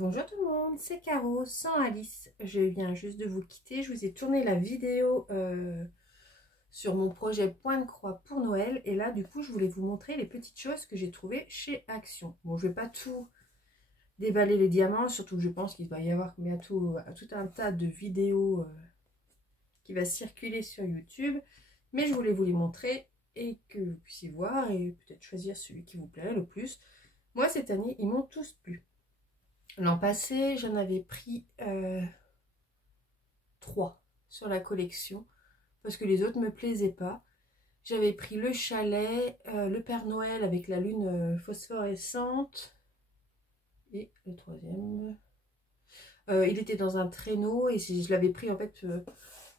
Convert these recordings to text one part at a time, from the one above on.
Bonjour tout le monde, c'est Caro, sans Alice. Je viens juste de vous quitter. Je vous ai tourné la vidéo sur mon projet Point de Croix pour Noël. Et là, du coup, je voulais vous montrer les petites choses que j'ai trouvées chez Action. Bon, je ne vais pas tout déballer les diamants, surtout que je pense qu'il va y avoir bientôt tout un tas de vidéos qui va circuler sur YouTube. Mais je voulais vous les montrer et que vous puissiez voir et peut-être choisir celui qui vous plairait le plus. Moi, cette année, ils m'ont tous plu. L'an passé, j'en avais pris 3 sur la collection parce que les autres ne me plaisaient pas. J'avais pris le chalet, le Père Noël avec la lune phosphorescente et le troisième. Il était dans un traîneau et je l'avais pris en fait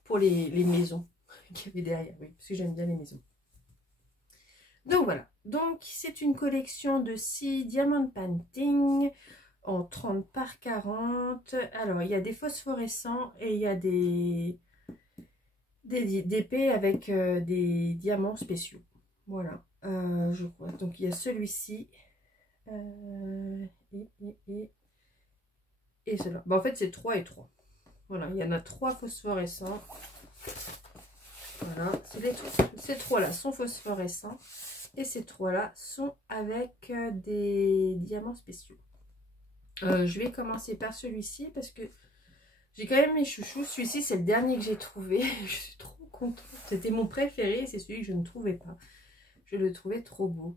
pour les maisons qu'il y avait derrière, oui, parce que j'aime bien les maisons. Donc voilà, donc c'est une collection de 6 diamond painting en 30 par 40. Alors, il y a des phosphorescents et il y a des épées avec des diamants spéciaux. Voilà, je crois. Donc, il y a celui-ci et cela. Bon, en fait, c'est 3 et 3. Voilà, il y en a 3 phosphorescents. Voilà, ces 3-là sont phosphorescents et ces 3-là sont avec des diamants spéciaux. Je vais commencer par celui-ci parce que j'ai quand même mes chouchous. Celui-ci, c'est le dernier que j'ai trouvé. Je suis trop contente. C'était mon préféré. C'est celui que je ne trouvais pas. Je le trouvais trop beau.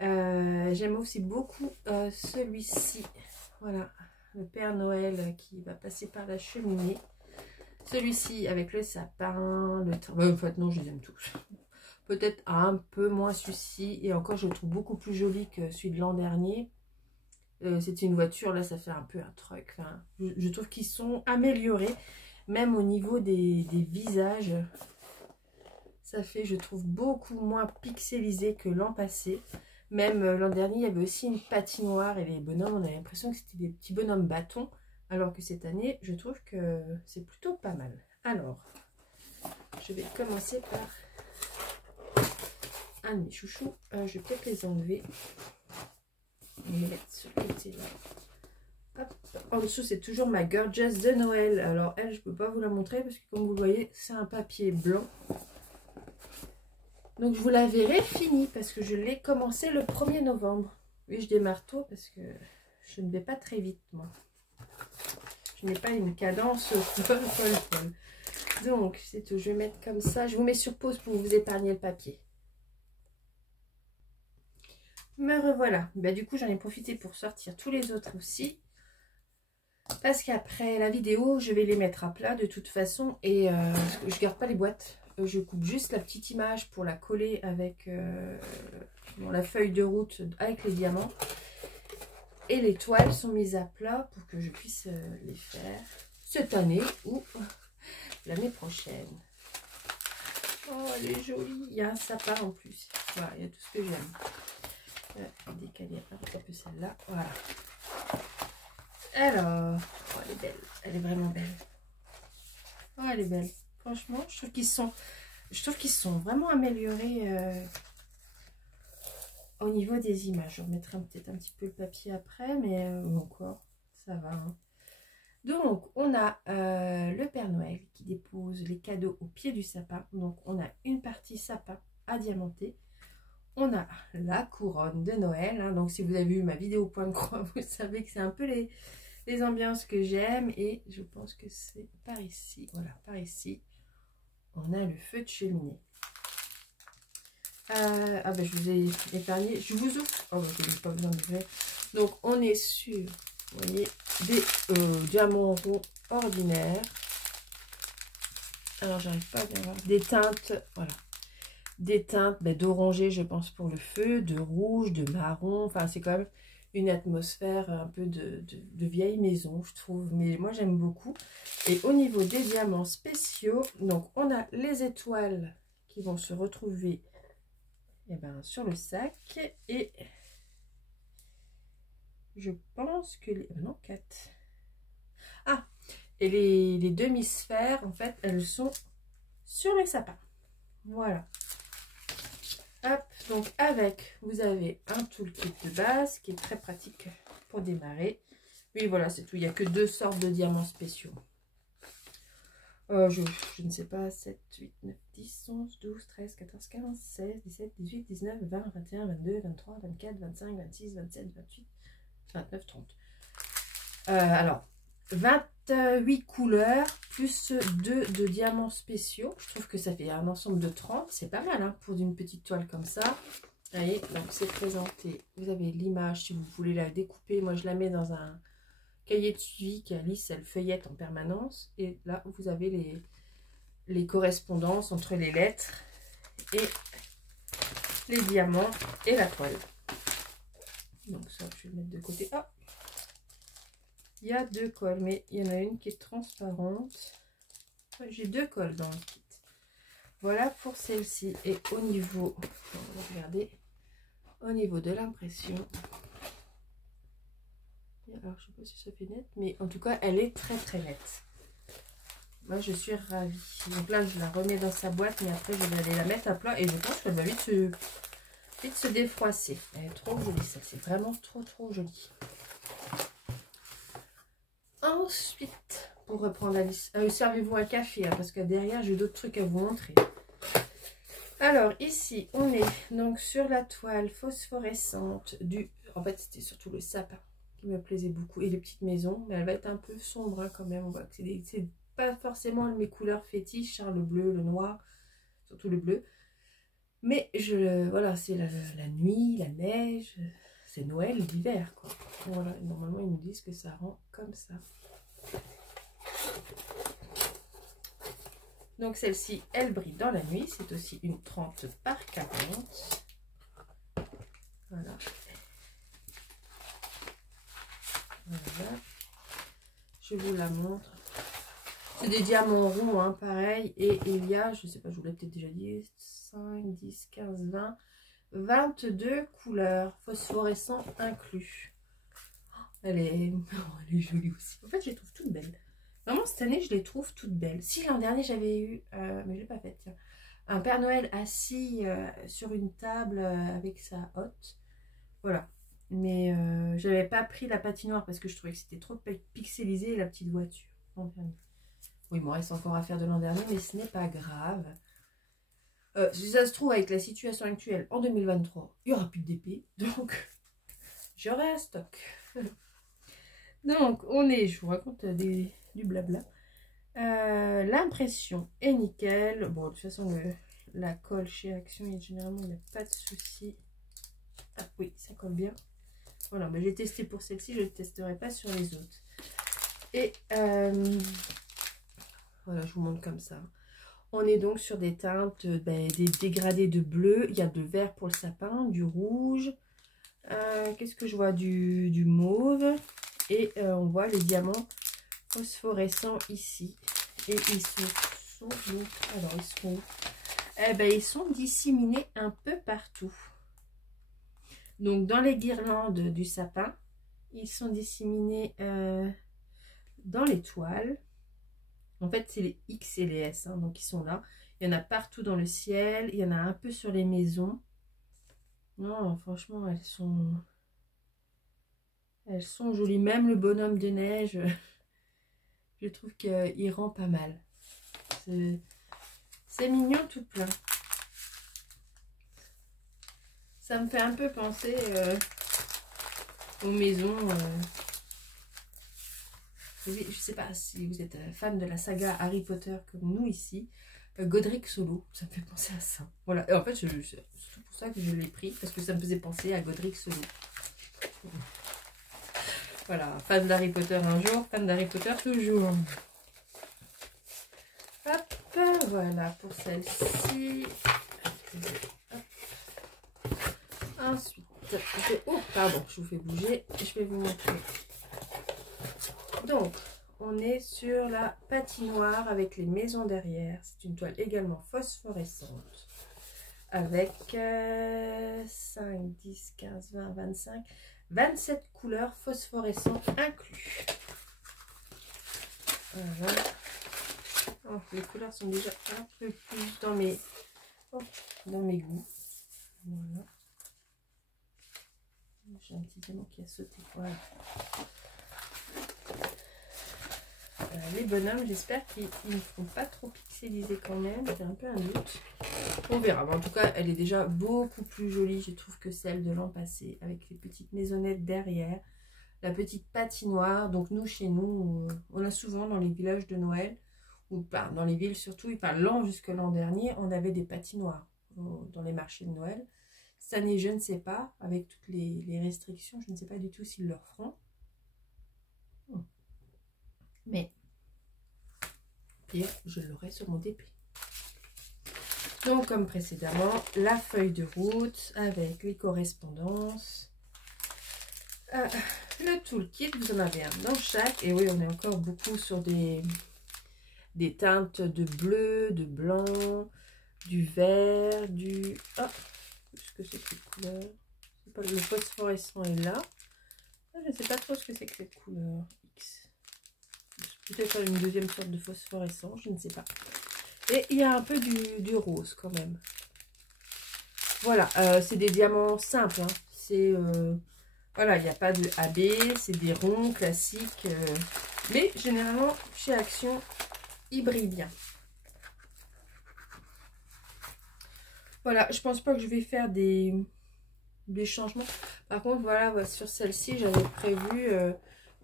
J'aime aussi beaucoup celui-ci. Voilà, le Père Noël qui va passer par la cheminée. Celui-ci avec le sapin. En fait, non, je les aime tous. Peut-être un peu moins celui-ci. Et encore, je le trouve beaucoup plus joli que celui de l'an dernier. C'est une voiture, là ça fait un peu un truc. Enfin, je trouve qu'ils sont améliorés, même au niveau des visages. Ça fait, je trouve, beaucoup moins pixelisé que l'an passé. Même l'an dernier, il y avait aussi une patinoire et les bonhommes, on avait l'impression que c'était des petits bonhommes bâtons. Alors que cette année, je trouve que c'est plutôt pas mal. Alors, je vais commencer par un de mes chouchous. Je vais peut-être les enlever. Je vais mettre ce côté-là. En dessous, c'est toujours ma Gorgeous de Noël. Alors, elle, je ne peux pas vous la montrer parce que, comme vous le voyez, c'est un papier blanc. Donc, je vous la verrai finie parce que je l'ai commencé le 1er novembre. Oui, je démarre tôt parce que je ne vais pas très vite, moi. Je n'ai pas une cadence folle. Donc, c'est tout. Je vais mettre comme ça. Je vous mets sur pause pour vous épargner le papier. Me revoilà. Bah, du coup, j'en ai profité pour sortir tous les autres aussi. Parce qu'après la vidéo, je vais les mettre à plat de toute façon. Et je ne garde pas les boîtes. Je coupe juste la petite image pour la coller avec la feuille de route avec les diamants. Et les toiles sont mises à plat pour que je puisse les faire cette année ou l'année prochaine. Oh, elle est jolie. Il y a un sapin en plus. Voilà, il y a tout ce que j'aime. Décaler un petit peu celle-là. Voilà. Alors, oh, elle est belle. Elle est vraiment belle. Oh, elle est belle. Franchement, je trouve qu'ils sont vraiment améliorés au niveau des images. Je remettrai peut-être un petit peu le papier après, mais encore, ça va. Hein. Donc, on a le Père Noël qui dépose les cadeaux au pied du sapin. Donc, on a une partie sapin à diamanter. On a la couronne de Noël. Hein. Donc, si vous avez vu ma vidéo Point de Croix, vous savez que c'est un peu les ambiances que j'aime. Et je pense que c'est par ici. Voilà, par ici. On a le feu de cheminée. Ah ben, je vous ai épargné. Je vous ouvre. Oh, ben, je n'ai pas besoin d'ouvrir. Donc, on est sur, vous voyez, des diamants ronds ordinaires. Alors, j'arrive pas à bien voir. Des teintes, voilà. Des teintes d'orangé, je pense, pour le feu, de rouge, de marron. Enfin, c'est quand même une atmosphère un peu de vieille maison, je trouve. Mais moi, j'aime beaucoup. Et au niveau des diamants spéciaux, donc, on a les étoiles qui vont se retrouver sur le sac. Et je pense que... non, 4. Ah, et les demi-sphères, en fait, elles sont sur les sapins. Voilà. Hop, donc avec, vous avez un toolkit de base qui est très pratique pour démarrer. Oui, voilà, c'est tout. Il n'y a que 2 sortes de diamants spéciaux. Je ne sais pas, 7, 8, 9, 10, 11, 12, 13, 14, 15, 16, 17, 18, 19, 20, 21, 22, 23, 24, 25, 26, 27, 28, 29, 30. Alors, 28 couleurs plus 2 de diamants spéciaux. Je trouve que ça fait un ensemble de 30. C'est pas mal hein, pour une petite toile comme ça. Vous voyez, donc c'est présenté. Vous avez l'image si vous voulez la découper. Moi, je la mets dans un cahier de suivi qui Alice, elle feuillette en permanence. Et là, vous avez les correspondances entre les lettres et les diamants et la toile. Donc ça, je vais le mettre de côté. Ah, il y a 2 colles, mais il y en a une qui est transparente. J'ai 2 colles dans le kit. Voilà pour celle-ci. Et au niveau, on va regarder, au niveau de l'impression. Alors, je ne sais pas si ça fait net, mais en tout cas, elle est très très nette. Moi, je suis ravie. Donc là, je la remets dans sa boîte, mais après, je vais aller la mettre à plat et je pense qu'elle va vite se défroisser. Elle est trop jolie, ça. C'est vraiment trop trop joli. Ensuite, pour reprendre Alice, servez-vous un café, hein, parce que derrière, j'ai d'autres trucs à vous montrer. Alors, ici, on est donc sur la toile phosphorescente du... En fait, c'était surtout le sapin qui me plaisait beaucoup et les petites maisons, mais elle va être un peu sombre hein, quand même. On voit que c'est pas forcément mes couleurs fétiches, hein, le bleu, le noir, surtout le bleu. Mais voilà, c'est la nuit, la neige, c'est Noël, l'hiver, quoi. Voilà, normalement, ils nous disent que ça rend comme ça. Donc celle-ci, elle brille dans la nuit. C'est aussi une 30 par 40. Voilà. Voilà. Je vous la montre. C'est des diamants roux, hein, pareil. Et il y a, je ne sais pas, je vous l'ai peut-être déjà dit, 5, 10, 15, 20, 22 couleurs, phosphorescents inclus. Elle est jolie aussi. En fait, je les trouve toutes belles. Vraiment, cette année, je les trouve toutes belles. Si l'an dernier, j'avais eu, mais je ne l'ai pas faite, tiens, un Père Noël assis sur une table avec sa hotte. Voilà. Mais j'avais pas pris la patinoire parce que je trouvais que c'était trop pixelisé, la petite voiture. Oui, il me reste encore à faire de l'an dernier, mais ce n'est pas grave. Si ça se trouve, avec la situation actuelle, en 2023, il n'y aura plus de DP. Donc, j'aurai un stock. Donc, je vous raconte du blabla. L'impression est nickel. Bon, de toute façon, la colle chez Action, généralement, il n'y a pas de souci. Ah oui, ça colle bien. Voilà, mais j'ai testé pour celle-ci, je ne testerai pas sur les autres. Et voilà, je vous montre comme ça. On est donc sur des teintes, des dégradés de bleu. Il y a de vert pour le sapin, du rouge. Qu'est-ce que je vois? Du mauve. Et on voit les diamants phosphorescents ici. Et ils sont où? Alors, ils sont où? Eh ben, ils sont disséminés un peu partout. Donc, dans les guirlandes du sapin, ils sont disséminés dans les toiles. En fait, c'est les X et les S, hein, donc ils sont là. Il y en a partout dans le ciel, il y en a un peu sur les maisons. Non, franchement, elles sont jolies. Même le bonhomme de neige, je trouve qu'il rend pas mal. C'est mignon tout plein. Ça me fait un peu penser aux maisons. Je sais pas si vous êtes fan de la saga Harry Potter comme nous ici. Godric Solo, ça me fait penser à ça. Voilà, et en fait, c'est surtout pour ça que je l'ai pris, parce que ça me faisait penser à Godric Solo. Voilà, fan d'Harry Potter un jour, fan d'Harry Potter toujours. Hop, voilà pour celle-ci. Ensuite, oh, pardon, je vous fais bouger. Je vais vous montrer. Donc, on est sur la patinoire avec les maisons derrière. C'est une toile également phosphorescente. Avec 5, 10, 15, 20, 25, 27 couleurs phosphorescentes inclus. Voilà. Oh, les couleurs sont déjà un peu plus dans mes goûts. Voilà. J'ai un petit diamant qui a sauté. Voilà. bonhommes. J'espère qu'ils ne font pas trop pixelisés quand même. J'ai un peu un doute. On verra. Mais en tout cas, elle est déjà beaucoup plus jolie, je trouve, que celle de l'an passé. Avec les petites maisonnettes derrière. La petite patinoire. Donc nous, chez nous, on a souvent dans les villages de Noël, ou dans les villes surtout, jusque l'an dernier, on avait des patinoires dans les marchés de Noël. Cette année, je ne sais pas. Avec toutes les restrictions, je ne sais pas du tout s'ils le feront. Mais je l'aurai sur mon DP. Donc comme précédemment, la feuille de route avec les correspondances, le toolkit, vous en avez un dans chaque. Et oui, on est encore beaucoup sur des teintes de bleu, de blanc, du vert, du... Ah, qu'est-ce que c'est que cette couleur? Le phosphorescent est là. Je ne sais pas trop ce que c'est que cette couleur X. Peut-être une deuxième sorte de phosphorescent, je ne sais pas. Et il y a un peu du rose quand même. Voilà, c'est des diamants simples. Hein. C'est voilà, il n'y a pas de AB, c'est des ronds classiques. Mais généralement, chez Action, ils brillent bien. Voilà, je pense pas que je vais faire des changements. Par contre, voilà, sur celle-ci, j'avais prévu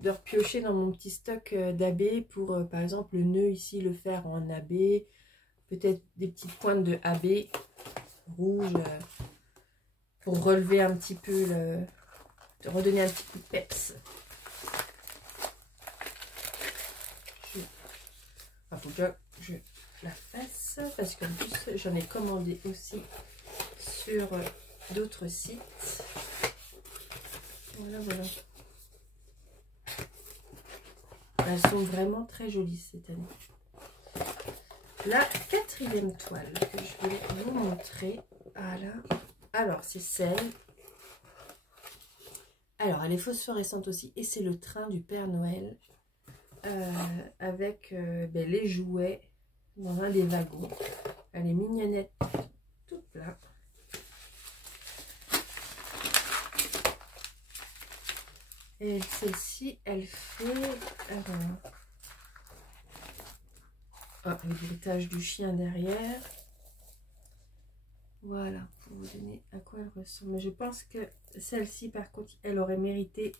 de repiocher dans mon petit stock d'AB pour, par exemple, le nœud ici, le faire en AB. Peut-être des petites pointes de AB rouge pour relever un petit peu, de redonner un petit coup de peps. Il faut que je la fasse parce qu'en plus, j'en ai commandé aussi sur d'autres sites. Voilà, voilà. Elles sont vraiment très jolies cette année. La quatrième toile que je voulais vous montrer. Voilà. Alors, c'est celle. Alors, elle est phosphorescente aussi. Et c'est le train du Père Noël. Avec les jouets dans un des wagons. Elle est mignonnette. Toute là. Et celle-ci, elle fait... l'héritage du chien derrière. Voilà, pour vous donner à quoi elle ressemble. Mais je pense que celle-ci, par contre, elle aurait mérité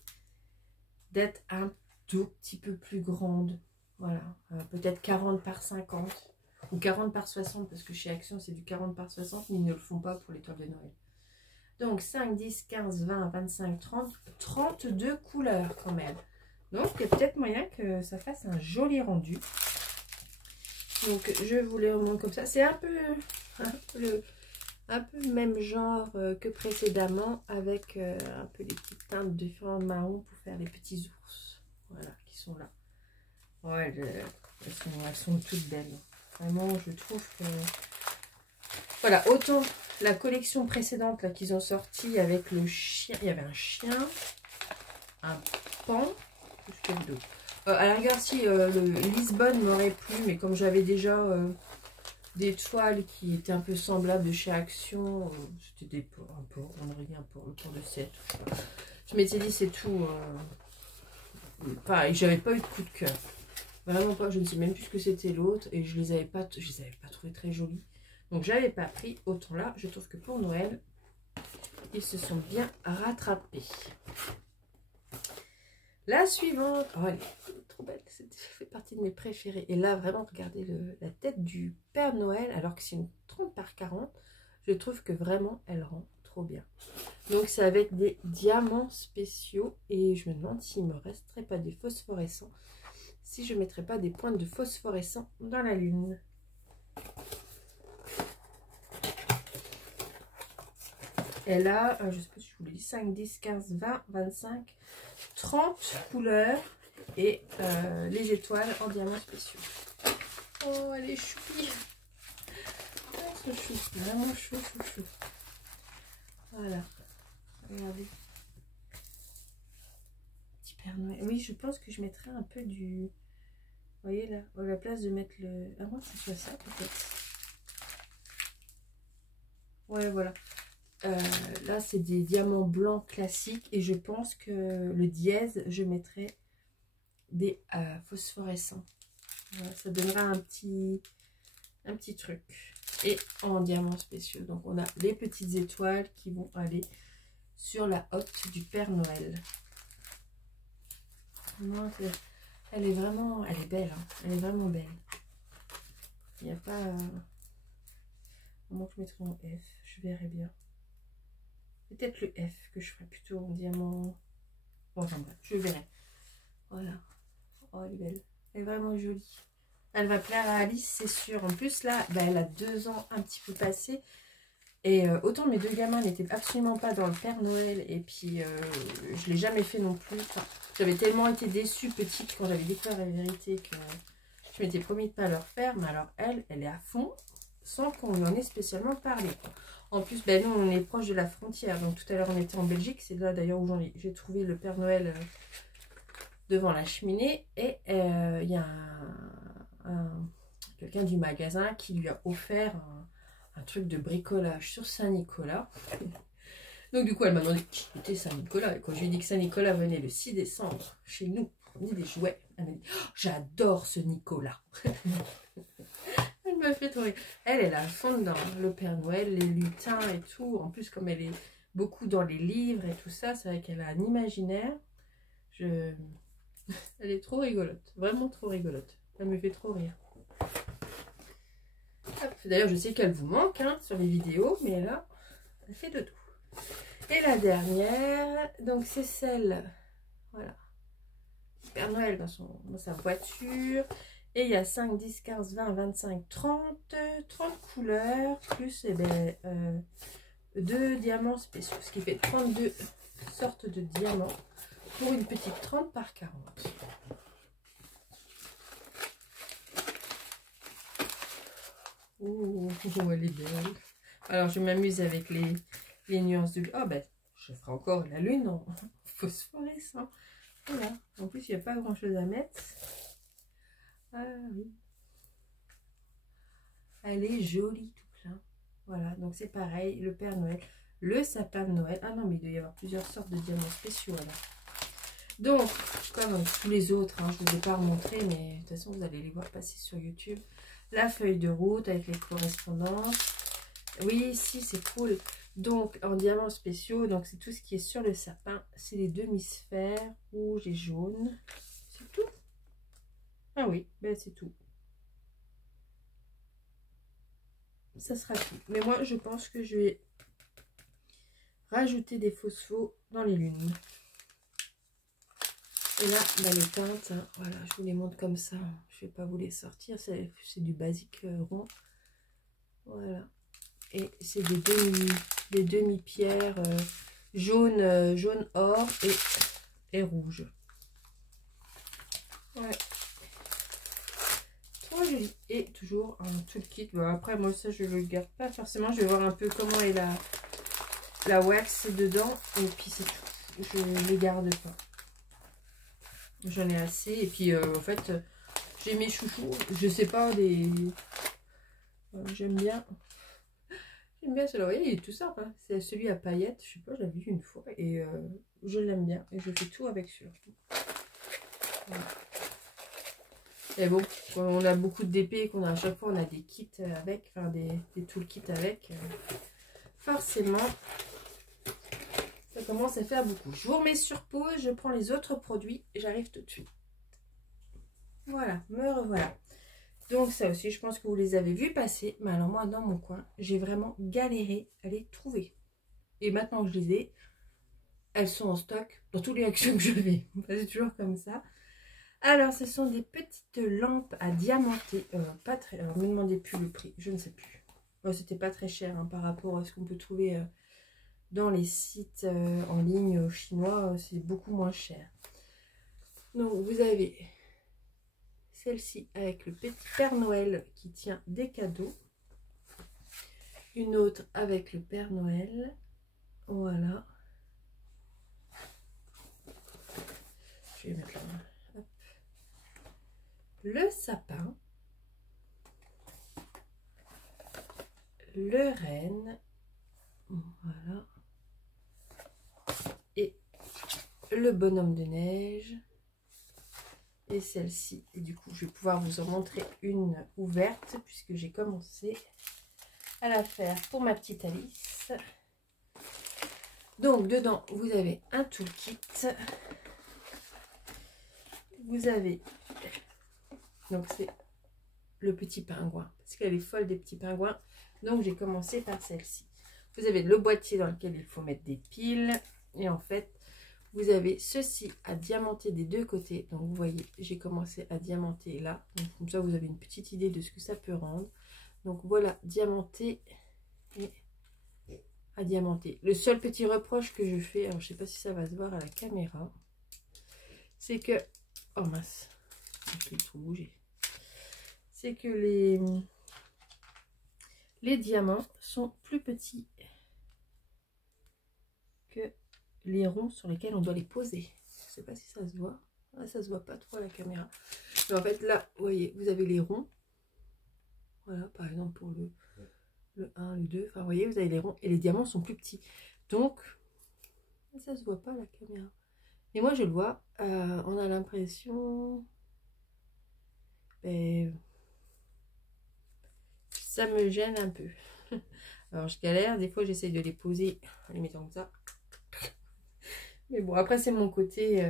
d'être un tout petit peu plus grande. Voilà, peut-être 40 par 50 ou 40 par 60 parce que chez Action, c'est du 40 par 60, mais ils ne le font pas pour les toiles de Noël. Donc 5, 10, 15, 20, 25, 30, 32 couleurs quand même. Donc il y a peut-être moyen que ça fasse un joli rendu. Donc je vous les remonte comme ça. C'est un peu le même genre que précédemment avec un peu les petites teintes différentes marron pour faire les petits ours. Voilà, qui sont là. Ouais, elles sont toutes belles. Vraiment, je trouve que... Voilà, autant la collection précédente là qu'ils ont sorti avec le chien. Il y avait un chien, un pan. À la rigueur, si le Lisbonne m'aurait plu, mais comme j'avais déjà des toiles qui étaient un peu semblables de chez Action, c'était des ports, on aurait dit un port, le port de 7. Je m'étais dit, c'est tout. Enfin, j'avais pas eu de coup de cœur. Vraiment pas, je ne sais même plus ce que c'était l'autre, et je les avais pas trouvées très jolies. Donc, j'avais pas pris. Autant là, je trouve que pour Noël, ils se sont bien rattrapés. La suivante, oh elle est trop belle, ça fait partie de mes préférées. Et là vraiment regardez la tête du Père Noël alors que c'est une 30 par 40. Je trouve que vraiment elle rend trop bien. Donc c'est avec des diamants spéciaux et je me demande s'il me resterait pas des phosphorescents. Si je ne mettrais pas des pointes de phosphorescents dans la lune. Elle a, je ne sais pas si je vous l'ai dit, 5, 10, 15, 20, 25, 30 couleurs et les étoiles en diamants spéciaux. Oh, elle est choupie. Oh, c'est chou, vraiment chou. Voilà, regardez. Petit Père Noël. Oui, je pense que je mettrai un peu du... Vous voyez là, à la place de mettre le... À moins que ce soit ça peut-être. Ouais, voilà. Là, c'est des diamants blancs classiques et je pense que le dièse, je mettrai des phosphorescents. Voilà, ça donnera un petit truc. Et en diamants spéciaux, donc on a les petites étoiles qui vont aller sur la hotte du Père Noël. Non, elle est belle, hein. Elle est vraiment belle. Il n'y a pas... Comment je mettrai en F, je verrai bien. Peut-être le F que je ferai plutôt en diamant. Bon, enfin bref, je verrai. Voilà. Oh, elle est belle. Elle est vraiment jolie. Elle va plaire à Alice, c'est sûr. En plus, là, bah, elle a 2 ans un petit peu passé. Et autant mes 2 gamins n'étaient absolument pas dans le Père Noël. Et puis, je ne l'ai jamais fait non plus. Enfin, j'avais tellement été déçue petite quand j'avais découvert la vérité que je m'étais promis de ne pas leur faire. Mais alors, elle est à fond sans qu'on lui en ait spécialement parlé, quoi. En plus, ben, nous, on est proche de la frontière. Donc, tout à l'heure, on était en Belgique. C'est là, d'ailleurs, où j'ai trouvé le Père Noël devant la cheminée. Et il y a quelqu'un du magasin qui lui a offert un truc de bricolage sur Saint-Nicolas. Donc, du coup, elle m'a demandé qui était Saint-Nicolas. Et quand je lui ai dit que Saint-Nicolas venait le 6 décembre chez nous pour amener des jouets, elle m'a dit oh, « J'adore ce Nicolas !» Elle m'a fait trop rire. Elle est à fond dans le Père Noël, les lutins et tout. En plus, comme elle est beaucoup dans les livres et tout ça, c'est vrai qu'elle a un imaginaire. Elle est trop rigolote. Vraiment trop rigolote. Elle me fait trop rire. D'ailleurs, je sais qu'elle vous manque hein, sur les vidéos, mais là, elle fait de tout. Et la dernière, donc c'est celle, voilà, Père Noël dans sa voiture. Et il y a 5, 10, 15, 20, 25, 30 couleurs, plus eh ben, 2 diamants spéciaux, ce qui fait 32 sortes de diamants pour une petite 30 par 40. Oh, elle est belle. Alors, je m'amuse avec les nuances de... Oh, ben, je ferai encore la lune en phosphorescent. Voilà. En plus, il n'y a pas grand-chose à mettre. Ah oui. Elle est jolie tout plein. Voilà, donc c'est pareil. Le Père Noël, le sapin de Noël. Ah non, mais il doit y avoir plusieurs sortes de diamants spéciaux alors. Donc, comme tous les autres, hein, je ne vous ai pas remontré, mais de toute façon, vous allez les voir passer sur YouTube. La feuille de route avec les correspondances. Oui, si, c'est cool. Donc, en diamants spéciaux, donc c'est tout ce qui est sur le sapin. C'est les demi-sphères, rouge et jaune. C'est tout. Ah oui, ben c'est tout. Ça sera tout. Mais moi, je pense que je vais rajouter des phosphos dans les lunes. Et là, bah, les teintes, hein, voilà, je vous les montre comme ça. Je ne vais pas vous les sortir. C'est du basique rond. Voilà. Et c'est des demi-pierres jaune, jaune or et rouge. Ouais. Trop joli. Et toujours un toolkit. Bon, après, moi, ça, je ne le garde pas forcément. Je vais voir un peu comment est la wax dedans. Et puis, c'est tout. Je ne les garde pas. J'en ai assez. Et puis, en fait, j'ai mes chouchous. Je sais pas, j'aime bien. J'aime bien celui-là. Vous voyez, il est tout simple. Hein. C'est celui à paillettes. Je sais pas, j'avais vu une fois. Et je l'aime bien. Et je fais tout avec celui-là. Voilà. Et bon, quand on a beaucoup de DP, qu'on a à chaque fois, on a des kits avec, enfin des toolkits avec. Forcément, ça commence à faire beaucoup. Je vous remets sur pause, je prends les autres produits et j'arrive tout de suite. Voilà, me revoilà. Donc ça aussi, je pense que vous les avez vus passer. Mais alors moi, dans mon coin, j'ai vraiment galéré à les trouver. Et maintenant que je les ai, elles sont en stock dans tous les actions que je fais. C'est toujours comme ça. Alors, ce sont des petites lampes à diamanter. Pas très... Alors, ne me demandez plus le prix, je ne sais plus. C'était pas très cher hein, par rapport à ce qu'on peut trouver dans les sites en ligne chinois. C'est beaucoup moins cher. Donc, vous avez celle-ci avec le petit Père Noël qui tient des cadeaux. Une autre avec le Père Noël. Voilà. Je vais mettre là. Hop. Le sapin. Le renne. Voilà. Et le bonhomme de neige. et celle-ci. Et du coup, je vais pouvoir vous en montrer une ouverte puisque j'ai commencé à la faire pour ma petite Alice. Donc, dedans, vous avez un toolkit. Vous avez, donc c'est le petit pingouin, parce qu'elle est folle des petits pingouins. Donc, j'ai commencé par celle-ci. Vous avez le boîtier dans lequel il faut mettre des piles. Et en fait, vous avez ceci à diamanter des deux côtés. Donc, vous voyez, j'ai commencé à diamanter là. Donc, comme ça, vous avez une petite idée de ce que ça peut rendre. Donc, voilà, diamanter et à diamanter. Le seul petit reproche que je fais, alors je sais pas si ça va se voir à la caméra, c'est que, oh mince, j'ai tout bougé. C'est que les diamants sont plus petits que les ronds sur lesquels on doit les poser. Je sais pas si ça se voit. Ah, ça se voit pas trop à la caméra. Mais en fait là, vous voyez, vous avez les ronds. Voilà, par exemple pour le 1, le 2. Enfin, vous voyez, vous avez les ronds et les diamants sont plus petits. Donc, ça se voit pas à la caméra. Et moi, je le vois. On a l'impression... ça me gêne un peu. Alors, je galère. Des fois, j'essaie de les poser en les mettant comme ça. Mais bon, après, c'est mon côté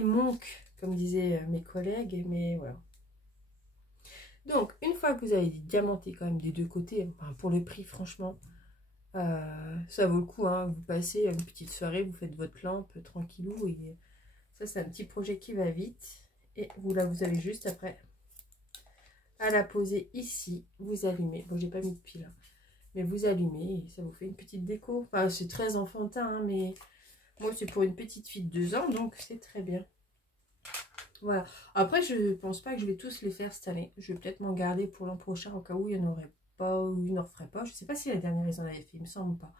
monk, comme disaient mes collègues. Mais voilà. Donc, une fois que vous avez diamanté quand même des deux côtés, enfin, pour le prix, franchement, ça vaut le coup. Hein. Vous passez une petite soirée, vous faites votre lampe tranquillou. Et ça, c'est un petit projet qui va vite. Et vous, là, vous avez juste après à la poser ici. Vous allumez. Bon, j'ai pas mis de pile. Hein. Mais vous allumez et ça vous fait une petite déco. Enfin, c'est très enfantin, hein, mais moi, c'est pour une petite fille de 2 ans, donc c'est très bien. Voilà. Après, je pense pas que je vais tous les faire cette année. Je vais peut-être m'en garder pour l'an prochain au cas où il n'y en aurait pas ou il n'en ferait pas. Je sais pas si la dernière ils en avaient fait, il me semble pas.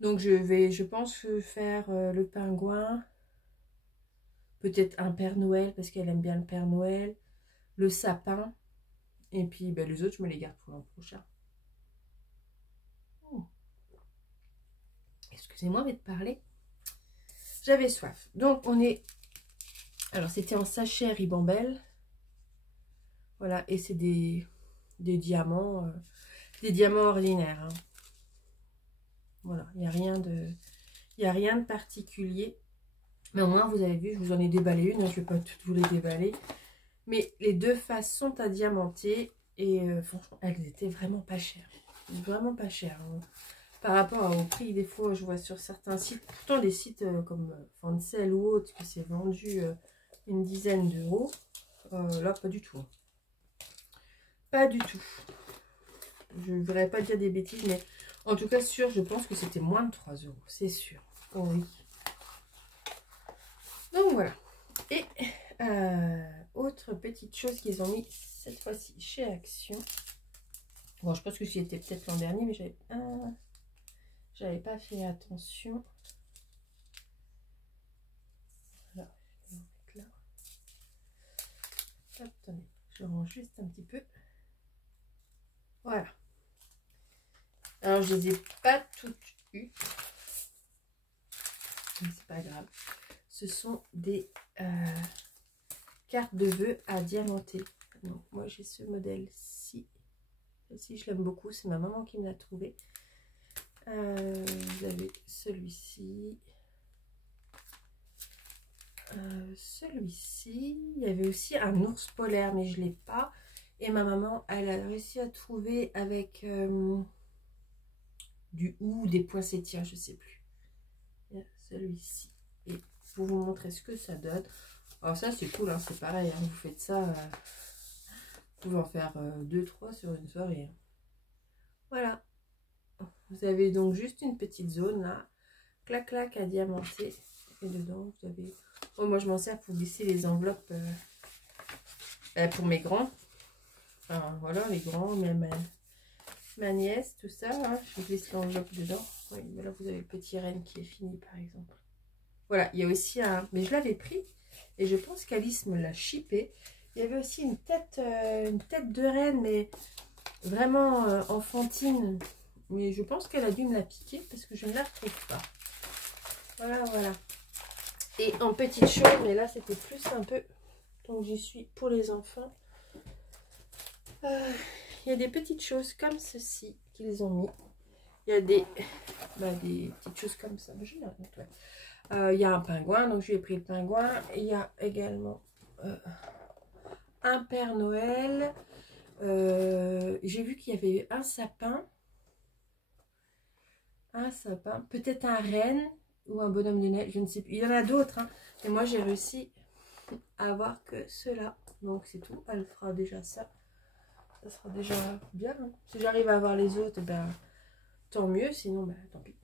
Donc je pense faire le pingouin. Peut-être un Père Noël parce qu'elle aime bien le Père Noël. Le sapin. Et puis ben, les autres, je me les garde pour l'an prochain. Oh. Excusez-moi de parler. J'avais soif. Donc on est... Alors c'était en sachet Ribambelle. Voilà, et c'est des diamants ordinaires. Hein. Voilà, il n'y a rien de particulier. Mais au moins, vous avez vu, je vous en ai déballé une. Hein, je ne vais pas toutes vous les déballer. Mais les deux faces sont à diamanter. Et franchement, elles étaient vraiment pas chères. Vraiment pas chères. Hein. Par rapport au prix, des fois, je vois sur certains sites. Pourtant, des sites comme Fancel ou autres, que c'est vendu une dizaine d'euros. Là, pas du tout. Hein. Pas du tout. Je ne voudrais pas dire des bêtises, mais en tout cas, sûr, je pense que c'était moins de 3 euros. C'est sûr. Oh oui. Donc voilà. Et autre petite chose qu'ils ont mis cette fois-ci chez Action. Bon, je pense que c'était peut-être l'an dernier, mais j'avais pas fait attention. Voilà, je vais mettre là. Hop, attendez, je range juste un petit peu. Voilà. Alors, je les ai pas toutes eues. Mais c'est pas grave. Ce sont des cartes de vœux à diamanter. Donc, moi, j'ai ce modèle-ci. Celle-ci, je l'aime beaucoup. C'est ma maman qui me l'a trouvé. Vous avez celui-ci. Celui-ci. Il y avait aussi un ours polaire, mais je ne l'ai pas. Et ma maman, elle a réussi à trouver avec du ou des poinsettias, je ne sais plus. Celui-ci. Et pour vous montrer ce que ça donne. Alors ça, c'est cool, hein, c'est pareil. Hein, vous faites ça, vous pouvez en faire 2-3 sur une soirée. Hein. Voilà. Vous avez donc juste une petite zone là. Clac, clac à diamanter. Et dedans, vous avez... Oh, moi, je m'en sers pour glisser les enveloppes pour mes grands. Enfin, voilà, les grands, même ma nièce, tout ça. Hein, je glisse l'enveloppe dedans. Oui, mais là, vous avez le petit renne qui est fini, par exemple. Voilà, il y a aussi un... Mais je l'avais pris et je pense qu'Alice me l'a chippé. Il y avait aussi une tête de reine, mais vraiment enfantine. Mais je pense qu'elle a dû me la piquer parce que je ne la retrouve pas. Voilà, voilà. Et en petite chose, mais là c'était plus un peu, donc j'y suis pour les enfants. Il y a des petites choses comme ceci qu'ils ont mis. Il y a des petites choses comme ça. Il y a un pingouin, donc je lui ai pris le pingouin. Il y a également un Père Noël. J'ai vu qu'il y avait un sapin. Peut-être un renne ou un bonhomme de neige, je ne sais plus. Il y en a d'autres, hein. Et moi j'ai réussi à avoir que cela. Donc c'est tout. Elle fera déjà ça. Ça sera déjà bien. Hein. Si j'arrive à avoir les autres, ben tant mieux. Sinon, ben tant pis.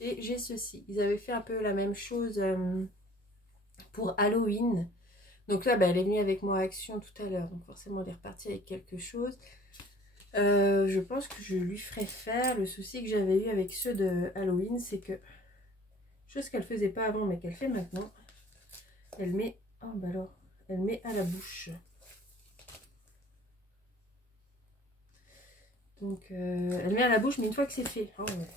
Et j'ai ceci. Ils avaient fait un peu la même chose pour Halloween. Donc là, ben, elle est venue avec moi à Action tout à l'heure. Donc forcément, elle est repartie avec quelque chose. Je pense que je lui ferai faire. Le souci que j'avais eu avec ceux de Halloween, c'est que, chose qu'elle faisait pas avant, mais qu'elle fait maintenant, elle met, oh bah alors, elle met à la bouche. Donc, elle met à la bouche, mais une fois que c'est fait. Oh, ouais.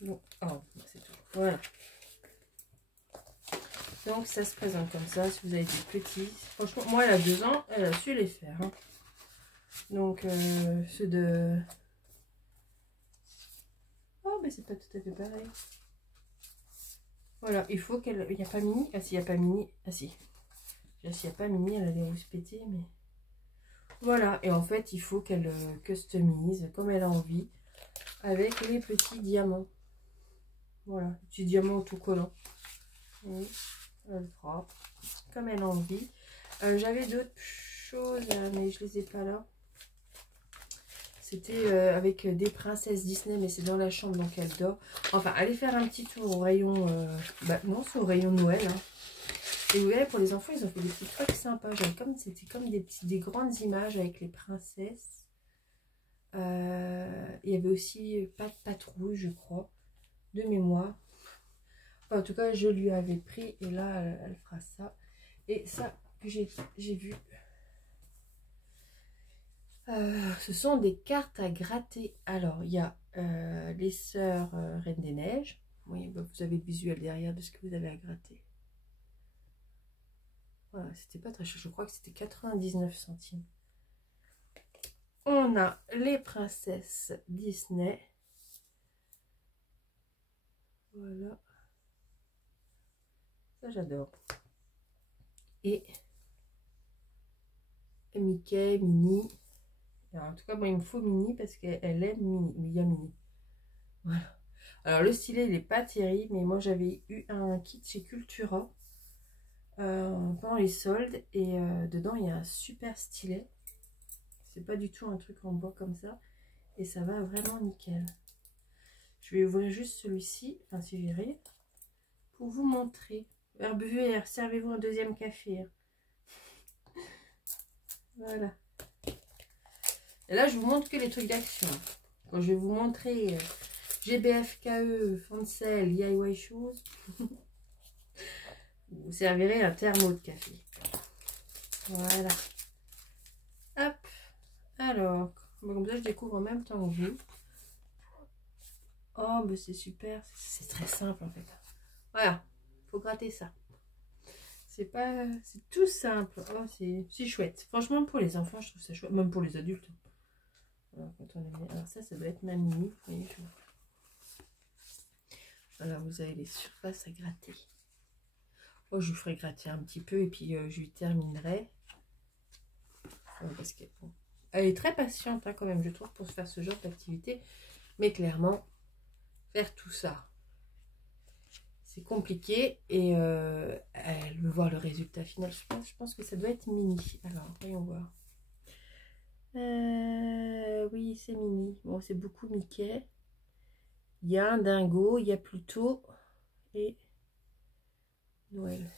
Bon, oh, c'est tout. Voilà. Donc, ça se présente comme ça, si vous avez des petits. Franchement, moi, elle a 2 ans, elle a su les faire. Hein. Donc, ceux de... Oh, mais c'est pas tout à fait pareil. Voilà, il faut qu'elle... Il n'y a pas mini. Ah, si, il n'y a pas mini. Ah, si. S'il n'y a pas mini, elle allait rouspéter, mais... Voilà, et en fait, il faut qu'elle customise comme elle a envie avec les petits diamants. Voilà, petits diamants autocollants. Oui, elle fera comme elle a envie. J'avais d'autres choses, mais je les ai pas là. C'était avec des princesses Disney, mais c'est dans la chambre, donc elle dort. Enfin, allez faire un petit tour au rayon... non, c'est au rayon Noël. Hein. Et vous verrez, pour les enfants, ils ont fait des petits trucs sympas. C'était comme des grandes images avec les princesses. Il y avait aussi pas de patrouille, je crois, de mémoire. Enfin, en tout cas, je lui avais pris et là, elle fera ça. Et ça que j'ai vu, ce sont des cartes à gratter. Alors, il y a les sœurs Reine des Neiges. Oui, bah, vous avez le visuel derrière de ce que vous avez à gratter. Voilà, c'était pas très cher. Je crois que c'était 99 centimes. On a les princesses Disney. Voilà. Ça, j'adore. Et Mickey, Minnie. Alors, en tout cas, moi, il me faut Minnie parce qu'elle aime Minnie. Mais il y a Minnie. Voilà. Alors, le stylet, il n'est pas terrible. Mais moi, j'avais eu un kit chez Cultura pendant les soldes. Et dedans, il y a un super stylet. C'est pas du tout un truc en bois comme ça. Et ça va vraiment nickel. Je vais ouvrir juste celui-ci. Enfin, si j'y arrive. Pour vous montrer. Alors, buvez, servez-vous un deuxième café. Hein. Voilà. Et là, je vous montre que les trucs d'action. Quand je vais vous montrer GBFKE, Fancel, DIY Shoes, vous servirez un thermo de café. Voilà. Hop. Alors, comme ça, je découvre en même temps que vous. Oh, mais c'est super. C'est très simple, en fait. Voilà. Faut gratter ça. C'est pas... C'est tout simple. Oh, c'est chouette. Franchement, pour les enfants, je trouve ça chouette. Même pour les adultes. Alors, alors ça doit être ma mini. Voyez, alors, vous avez les surfaces à gratter. Oh, je vous ferai gratter un petit peu et puis je lui terminerai. Parce que, bon, elle est très patiente hein, quand même, je trouve, pour se faire ce genre d'activité. Mais clairement, faire tout ça, c'est compliqué. Et elle veut voir le résultat final. Je pense que ça doit être mini. Alors, voyons voir. Oui, c'est mini. Bon, c'est beaucoup Mickey. Il y a un dingo, il y a Pluto et Noël.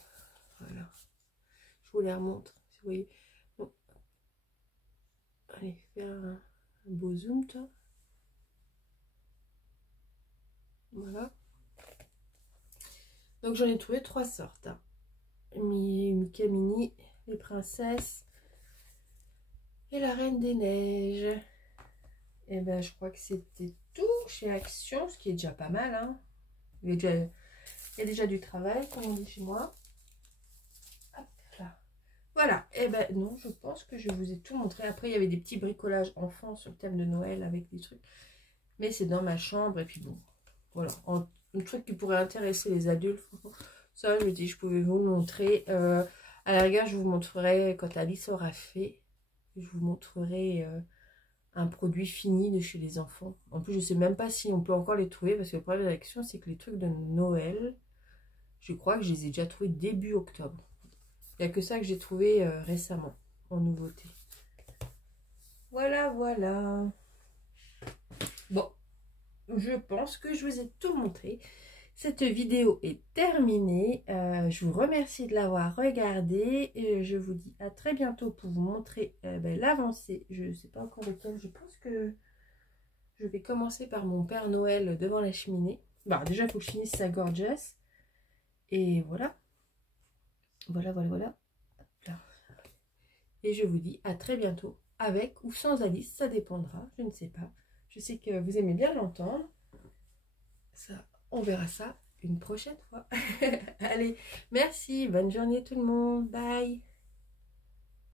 Voilà. Je vous les remontre. Si vous voyez. Bon. Allez, faire un beau zoom, toi. Voilà. Donc, j'en ai trouvé 3 sortes. Hein. Mickey Mini, les princesses et la Reine des Neiges. Et ben, je crois que c'était tout chez Action, ce qui est déjà pas mal. Hein. Il y a déjà du travail, comme on dit chez moi. Hop là. Voilà. Et ben non, je pense que je vous ai tout montré. Après, il y avait des petits bricolages enfants sur le thème de Noël avec des trucs. Mais c'est dans ma chambre. Et puis bon, voilà. Un truc qui pourrait intéresser les adultes. Ça, je me dis, je pouvais vous le montrer. À la rigueur, je vous montrerai quand Alice aura fait. Je vous montrerai un produit fini de chez les enfants. En plus, je sais même pas si on peut encore les trouver. Parce que le problème de la question, c'est que les trucs de Noël, je crois que je les ai déjà trouvés début octobre. Il n'y a que ça que j'ai trouvé récemment, en nouveauté. Voilà, voilà. Bon, je pense que je vous ai tout montré. Cette vidéo est terminée. Je vous remercie de l'avoir regardée. Et je vous dis à très bientôt pour vous montrer l'avancée. Je ne sais pas encore lequel. Je pense que je vais commencer par mon Père Noël devant la cheminée. Bah, déjà, il faut que je finisse sa gorgeous. Et voilà. Voilà, voilà, voilà. Et je vous dis à très bientôt, avec ou sans Alice, ça dépendra, je ne sais pas. Je sais que vous aimez bien l'entendre. Ça, on verra ça une prochaine fois. Allez, merci, bonne journée tout le monde, bye.